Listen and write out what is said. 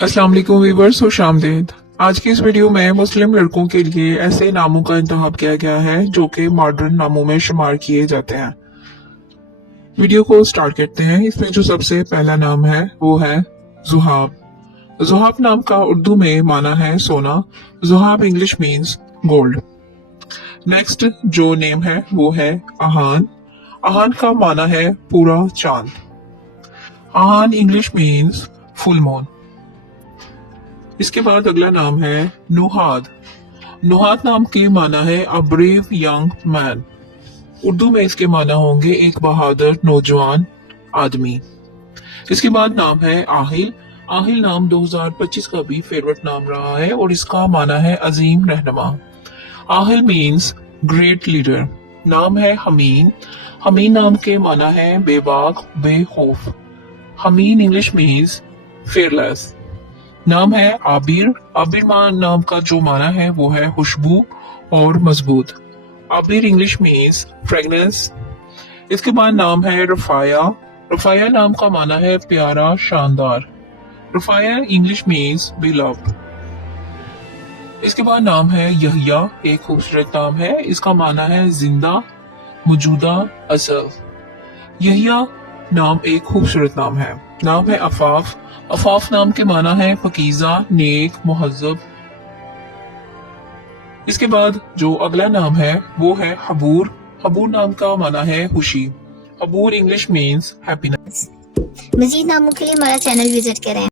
अस्सलाम वालेकुम व्यूअर्स, खुश आमदीद। आज की इस वीडियो में मुस्लिम लड़कों के लिए ऐसे नामों का इंतखाब किया गया है जो कि मॉडर्न नामों में शुमार किए जाते हैं। वीडियो को स्टार्ट करते हैं। इसमें जो सबसे पहला नाम है वो है जुहाब। जुहाब नाम का उर्दू में माना है सोना। जुहाब इंग्लिश मीन्स गोल्ड। नेक्स्ट जो नेम है वो है आहान। आहान का माना है पूरा चांद। आहान इंग्लिश मीन्स फुल मून। इसके बाद अगला नाम है नुहाद। नुहाद नाम के माना है a brave young man. Urdu में इसके माना होंगे एक बहादुर नौजवान आदमी। इसके बाद नाम है आहिल। आहिल नाम 2025 का भी फेवरेट नाम रहा है और इसका माना है अजीम रहनुमा। Aahil means great leader. नाम है हमीन। हमीन नाम के माना है बेबाक बेखौफ। हमीन इंग्लिश मीन्स फेयरलेस। नाम है आबिर। आबिर नाम का जो माना है वो है खुशबू और मजबूत। आबिर इंग्लिश मीन्स फ्रेगनेंस। इसके बाद नाम है रफाया। रफाया नाम का माना है प्यारा शानदार। रफाया इंग्लिश मीन्स बिलव्ड। इसके बाद नाम है यहिया। एक खूबसूरत नाम है। इसका माना है जिंदा मौजूदा असल। यहिया नाम एक खूबसूरत नाम है। नाम है अफाफ। अफाफ नाम के माना है फकीजा नेक मुहज्जब। इसके बाद जो अगला नाम है वो है हबूर। हबूर नाम का माना है खुशी। हबूर इंग्लिश मीन्स हैप्पीनेस। मजीद नामों के लिए हमारा चैनल विजिट करें।